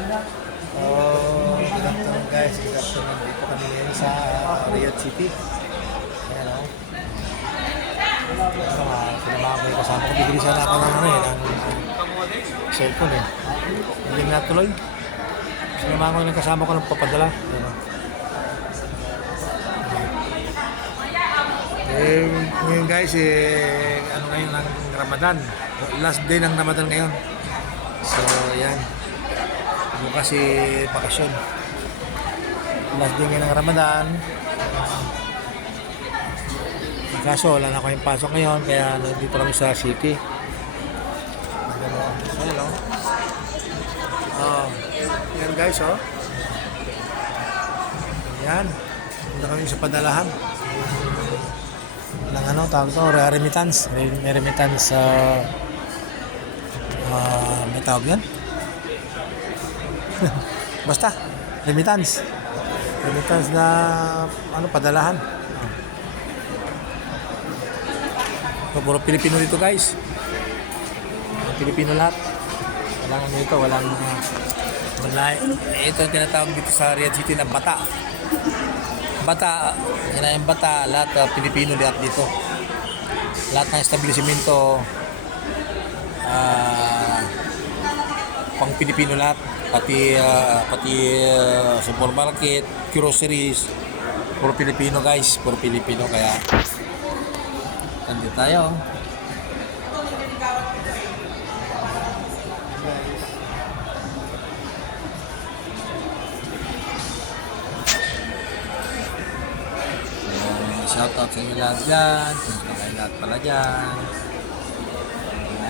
Good afternoon guys, good afternoon. Dito kami ngayon sa Riyadh City. Ayan o. Sinamahan ko yung kasama ko. Bibilisan ako ng cellphone eh. Hindi na tuloy. Sinamahan ko yung kasama ko ng papadala. Ayan o. Ngayon guys, ano ngayon ng Ramadan. Last day ng Ramadan ngayon. So, ayan. Bukas bakasyon. Last day ngayon ng Ramadan. Kaso wala na kayong pasok ngayon, kaya dito kami sa city. Ayan o. Ayan guys o. Ayan. Punta kami sa padalahan. Ng ano, tawag ito, remittance. May remittance may tawag yan. Basta, remittance. Remittance na ano, padalahan. Puro Pilipino dito guys. Pilipino lahat. Walang ano ito, walang ito yung tinatawag dito sa Riyadh City na bata. Bata, yan yung bata, lahat Pilipino lahat dito. Lahat ng establishmento pang Pilipino lahat. Pati supermarket, groceries, puro Pilipino guys, puro Pilipino, kaya nandito tayo. Shoutout sa inyo lahat dyan, kung kayo lahat pala dyan,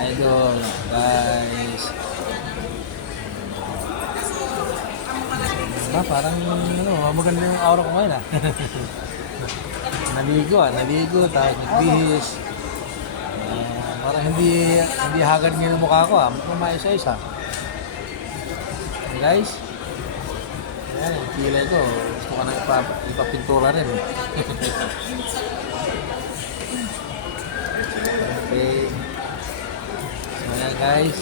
idol, guys. Parang ano, maganda yung aura ko ngayon naligo, tapos nagbihis. Parang hindi hagad ngayon ang mukha ko mukhang maisa-isa. Guys, ayan, yung kilay ko, gusto ko na ipapintura rin. Okay. So ayan guys,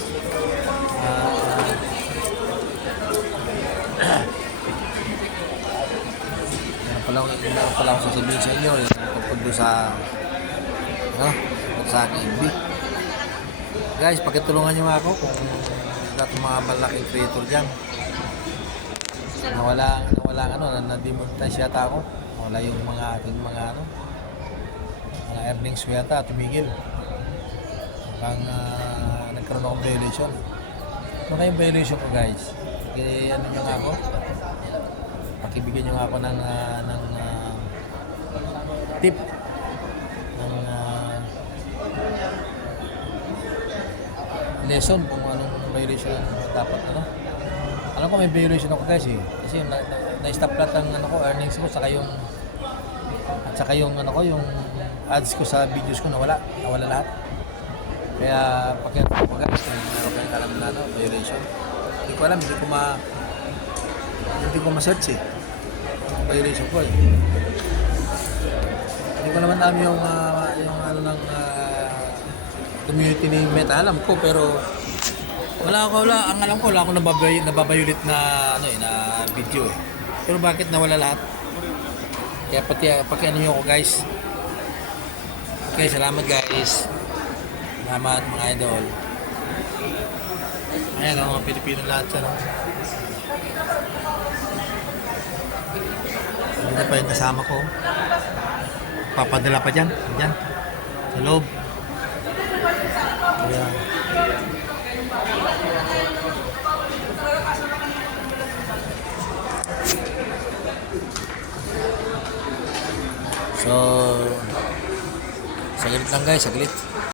pala akong sasabihin sa inyo yung tungkol doon sa FB. Guys, pakitulungan nyo ako kung lahat ng mga malaking creator dyan na demonetize yata ako. Wala yung mga aking mga earnings ko yata tumigil. Mukhang nagkaroon akong violation. Ano kayong violation ko guys? Ano nyo nga ako? Pakibigyan nyo nga ako ng tip ng lesson kung anong violation dapat alam ko may violation ako guys kasi na-stop lahat ang earnings ko saka yung yung ads ko sa videos ko nawala lahat, kaya pakita ko guys kung meron kayong alam na violation. Hindi ko alam, hindi ko ma-search violation ko Hindi ko naman alam yung ng community ni Meta. Alam ko pero ang alam ko wala akong nababayulit na na video Pero bakit nawala lahat? Kaya pati ano nyo ko guys. Okay, salamat guys. Salamat mga idol. Ayan mga Pilipino lahat siya Hindi pa yung kasama ko. Papadala pa dyan. Sa loob. Ayan. So, saglit lang guys, saglit.